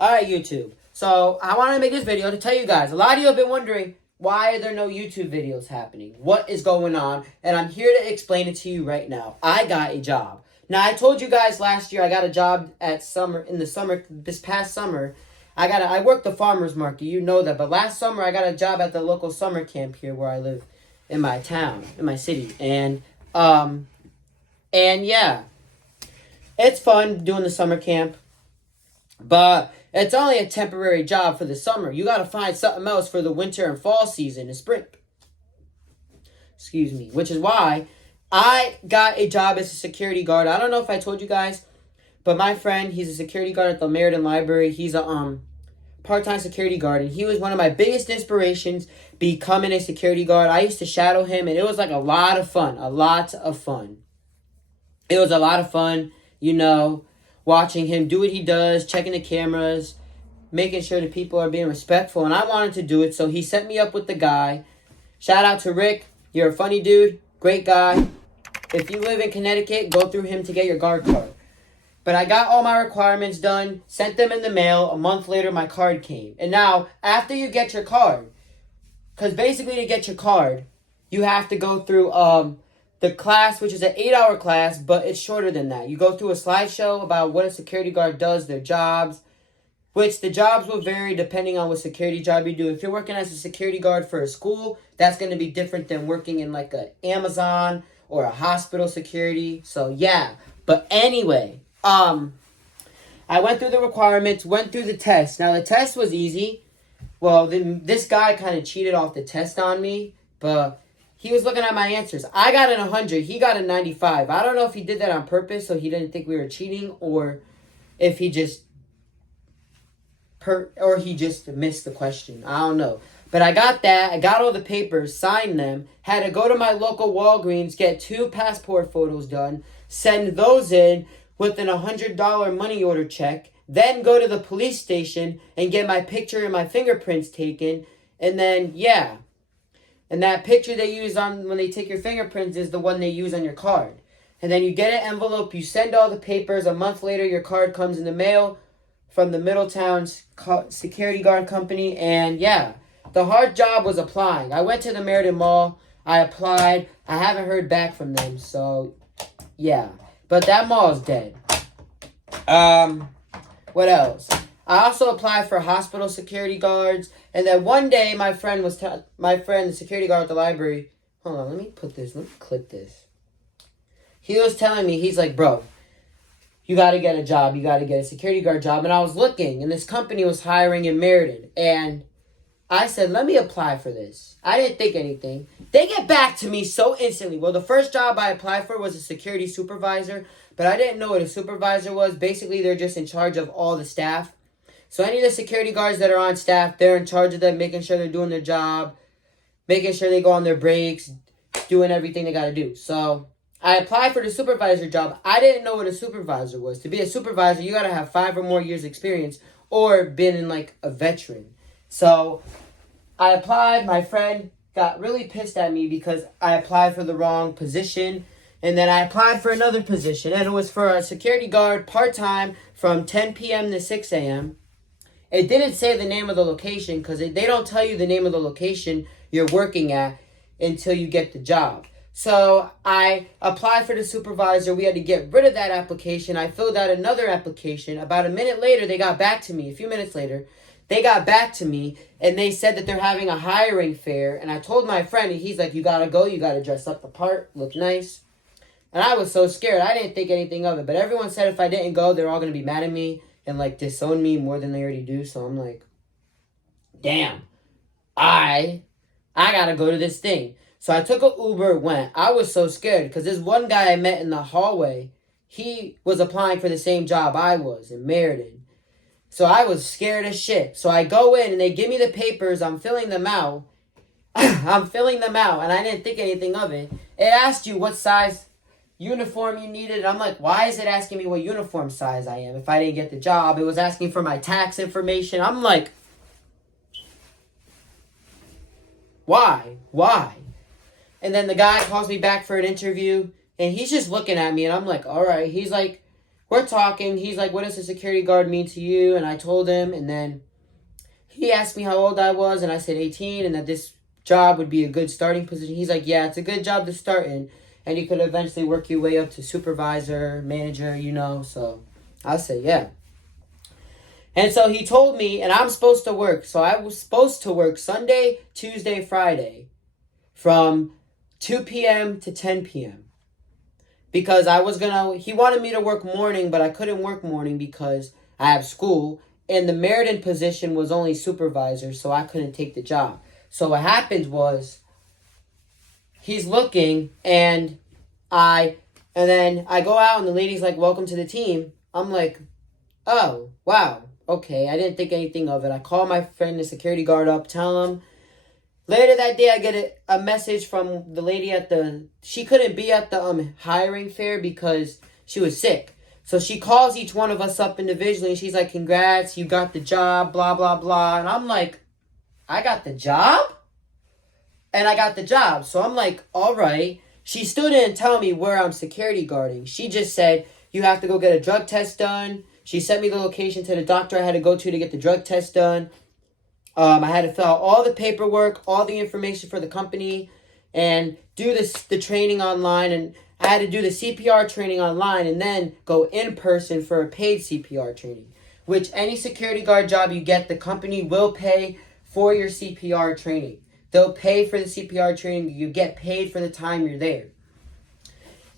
Alright, YouTube. So, I want to make this video to tell you guys. A lot of you have been wondering, why are there no YouTube videos happening? What is going on? And I'm here to explain it to you right now. I got a job. Now, I told you guys last year I got a job this past summer. I worked the farmer's market, you know that. But last summer, I got a job at the local summer camp here where I live in my town, in my city. And yeah, it's fun doing the summer camp. But it's only a temporary job for the summer. You got to find something else for the winter and fall season and spring. Excuse me. Which is why I got a job as a security guard. I don't know if I told you guys, but my friend, he's a security guard at the Meriden Library. He's a part-time security guard, and he was one of my biggest inspirations becoming a security guard. I used to shadow him, and it was like a lot of fun. A lot of fun. It was a lot of fun, you know, watching him do what he does, checking the cameras, making sure the people are being respectful. And I wanted to do it, so he set me up with the guy. Shout out to Rick. You're a funny dude. Great guy. If you live in Connecticut, go through him to get your guard card. But I got all my requirements done, sent them in the mail. A month later, my card came. And now, after you get your card, because basically to get your card, you have to go through the class, which is an 8-hour class, but it's shorter than that. You go through a slideshow about what a security guard does, their jobs, which the jobs will vary depending on what security job you do. If you're working as a security guard for a school, that's going to be different than working in like a Amazon or a hospital security. So yeah, but anyway, I went through the requirements, went through the test. Now the test was easy. Well, this guy kind of cheated off the test on me, but he was looking at my answers. I got an 100. He got a 95. I don't know if he did that on purpose so he didn't think we were cheating, or if he just missed the question. I don't know. But I got that. I got all the papers, signed them, had to go to my local Walgreens, get 2 passport photos done, send those in with an $100 money order check, then go to the police station and get my picture and my fingerprints taken, and then, yeah. And that picture they use on when they take your fingerprints is the one they use on your card. And then you get an envelope, you send all the papers. A month later, your card comes in the mail from the Middletown security guard company. And yeah, the hard job was applying. I went to the Meriden Mall. I applied. I haven't heard back from them. So yeah, but that mall is dead. What else? I also applied for hospital security guards. And then one day, my friend, the security guard at the library, hold on, let me click this. He was telling me, he's like, bro, you got to get a job. You got to get a security guard job. And I was looking, and this company was hiring in Meriden. And I said, let me apply for this. I didn't think anything. They get back to me so instantly. Well, the first job I applied for was a security supervisor, but I didn't know what a supervisor was. Basically, they're just in charge of all the staff. So any of the security guards that are on staff, they're in charge of them, making sure they're doing their job, making sure they go on their breaks, doing everything they got to do. So I applied for the supervisor job. I didn't know what a supervisor was. To be a supervisor, you got to have 5 or more years experience or been in like a veteran. So I applied. My friend got really pissed at me because I applied for the wrong position. And then I applied for another position, and it was for a security guard part-time from 10 p.m. to 6 a.m. It didn't say the name of the location because they don't tell you the name of the location you're working at until you get the job. So I applied for the supervisor. We had to get rid of that application. I filled out another application. About a minute later, they got back to me. A few minutes later, they got back to me, and they said that they're having a hiring fair. And I told my friend, and he's like, you got to go. You got to dress up the part, look nice. And I was so scared. I didn't think anything of it. But everyone said if I didn't go, they're all going to be mad at me and like disown me more than they already do. So I'm like, damn, I gotta go to this thing. So I took an Uber, went. I was so scared because this one guy I met in the hallway, he was applying for the same job I was in Meriden. So I was scared as shit. So I go in and they give me the papers. I'm filling them out. And I didn't think anything of it. It asked you what size uniform you needed. I'm like, why is it asking me what uniform size I am if I didn't get the job? It was asking for my tax information. I'm like, why? And then the guy calls me back for an interview, and he's just looking at me, and I'm like, all right. He's like, we're talking. He's like, what does a security guard mean to you? And I told him, and then he asked me how old I was, and I said 18, and that this job would be a good starting position. He's like, yeah, it's a good job to start in, and you could eventually work your way up to supervisor, manager, So I said, yeah. And so he told me, and I'm supposed to work. So I was supposed to work Sunday, Tuesday, Friday from 2 p.m. to 10 p.m. Because he wanted me to work morning, but I couldn't work morning because I have school. And the Meriden position was only supervisor, so I couldn't take the job. So what happened was, he's looking, and then I go out, and the lady's like, welcome to the team. I'm like, oh, wow, okay, I didn't think anything of it. I call my friend, the security guard, up, tell him. Later that day, I get a message from the lady she couldn't be at the hiring fair because she was sick. So she calls each one of us up individually, and she's like, congrats, you got the job, blah, blah, blah. And I'm like, I got the job? And I got the job. So I'm like, all right. She still didn't tell me where I'm security guarding. She just said, you have to go get a drug test done. She sent me the location to the doctor I had to go to get the drug test done. I had to fill out all the paperwork, all the information for the company, and do the training online. And I had to do the CPR training online and then go in person for a paid CPR training, which any security guard job you get, the company will pay for your CPR training. They'll pay for the CPR training. You get paid for the time you're there.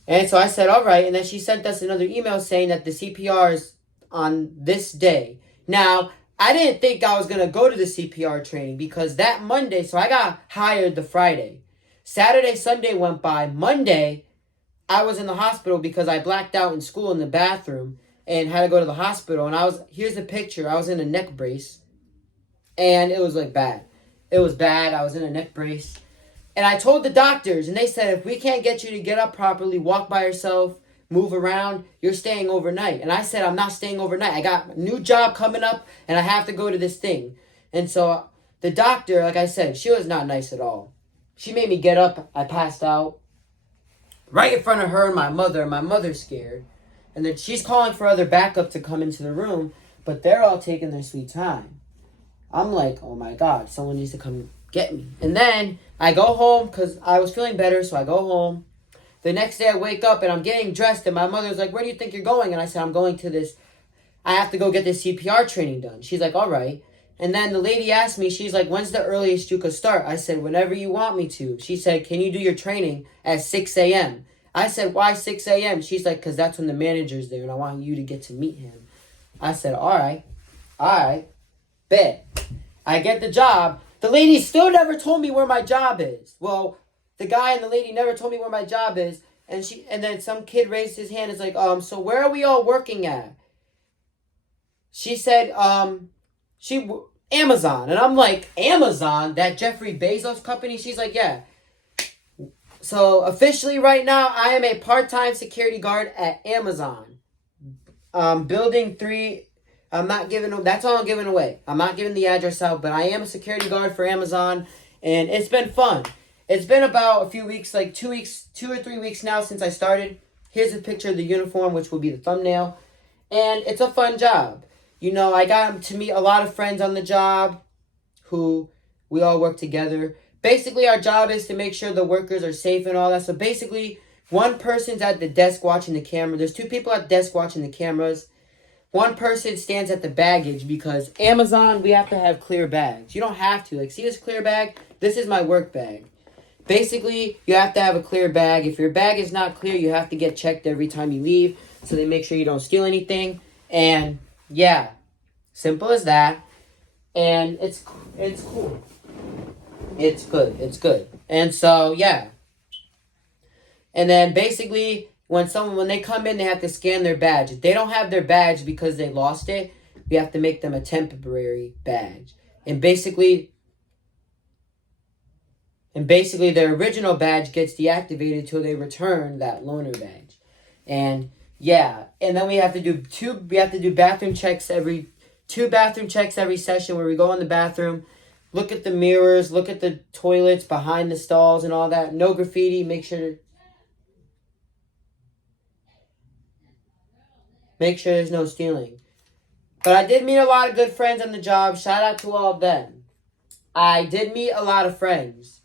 And so I said, all right. And then she sent us another email saying that the CPR is on this day. Now, I didn't think I was going to go to the CPR training because that Monday, so I got hired the Friday. Saturday, Sunday went by. Monday, I was in the hospital because I blacked out in school in the bathroom and had to go to the hospital. And here's the picture. I was in a neck brace. And it was like bad. It was bad. I was in a neck brace. And I told the doctors, and they said, if we can't get you to get up properly, walk by yourself, move around, you're staying overnight. And I said, I'm not staying overnight. I got a new job coming up, and I have to go to this thing. And so the doctor, like I said, she was not nice at all. She made me get up. I passed out right in front of her and my mother. And my mother's scared. And then she's calling for other backup to come into the room, but they're all taking their sweet time. I'm like, oh my God, someone needs to come get me. And then I go home because I was feeling better, so I go home. The next day I wake up and I'm getting dressed, and my mother's like, where do you think you're going? And I said, I'm going to this, I have to go get this CPR training done. She's like, all right. And then the lady asked me, she's like, when's the earliest you could start? I said, whenever you want me to. She said, can you do your training at 6 a.m.? I said, why 6 a.m.? She's like, because that's when the manager's there, and I want you to get to meet him. I said, all right, bet. I get the job. The lady still never told me where my job is. Well, the guy and the lady never told me where my job is. And then some kid raised his hand. It's like, so where are we all working at? She said, Amazon. And I'm like, Amazon? That Jeffrey Bezos company? She's like, yeah. So officially right now, I am a part-time security guard at Amazon. Building 3... I'm not giving, that's all I'm giving away. I'm not giving the address out, but I am a security guard for Amazon, and it's been fun. It's been about a few weeks, like 2 or 3 weeks now since I started. Here's a picture of the uniform, which will be the thumbnail, and it's a fun job. I got to meet a lot of friends on the job who we all work together. Basically, our job is to make sure the workers are safe and all that. So basically, one person's at the desk watching the camera. There's 2 people at the desk watching the cameras. One person stands at the baggage because Amazon, we have to have clear bags. You don't have to. Like, see this clear bag? This is my work bag. Basically, you have to have a clear bag. If your bag is not clear, you have to get checked every time you leave so they make sure you don't steal anything. And, yeah, simple as that. And it's cool. It's good. And so, yeah. And then, basically, when they come in, they have to scan their badge. If they don't have their badge because they lost it, we have to make them a temporary badge. And basically their original badge gets deactivated until they return that loaner badge. And yeah, and then we have to do bathroom checks every 2 bathroom checks every session where we go in the bathroom, look at the mirrors, look at the toilets behind the stalls and all that. No graffiti, make sure make sure there's no stealing. But I did meet a lot of good friends on the job. Shout out to all of them. I did meet a lot of friends.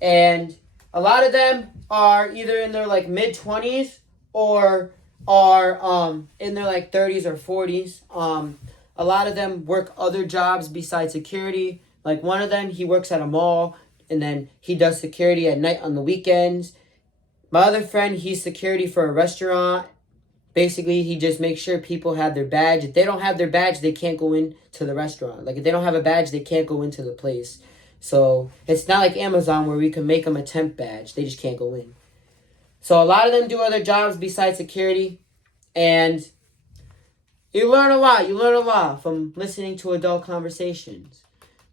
And a lot of them are either in their like mid-20s or are in their like 30s or 40s. A lot of them work other jobs besides security. Like one of them, he works at a mall and then he does security at night on the weekends. My other friend, he's security for a restaurant. Basically, he just makes sure people have their badge. If they don't have their badge, they can't go into the restaurant. Like if they don't have a badge, they can't go into the place. So it's not like Amazon where we can make them a temp badge. They just can't go in. So a lot of them do other jobs besides security. And you learn a lot. You learn a lot from listening to adult conversations.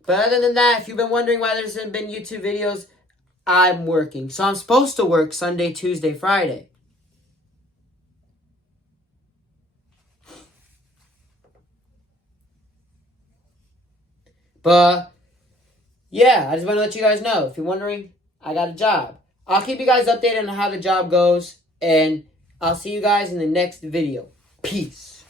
But other than that, if you've been wondering why there hasn't been YouTube videos, I'm working. So I'm supposed to work Sunday, Tuesday, Friday. But yeah, I just want to let you guys know. If you're wondering, I got a job. I'll keep you guys updated on how the job goes. And I'll see you guys in the next video. Peace.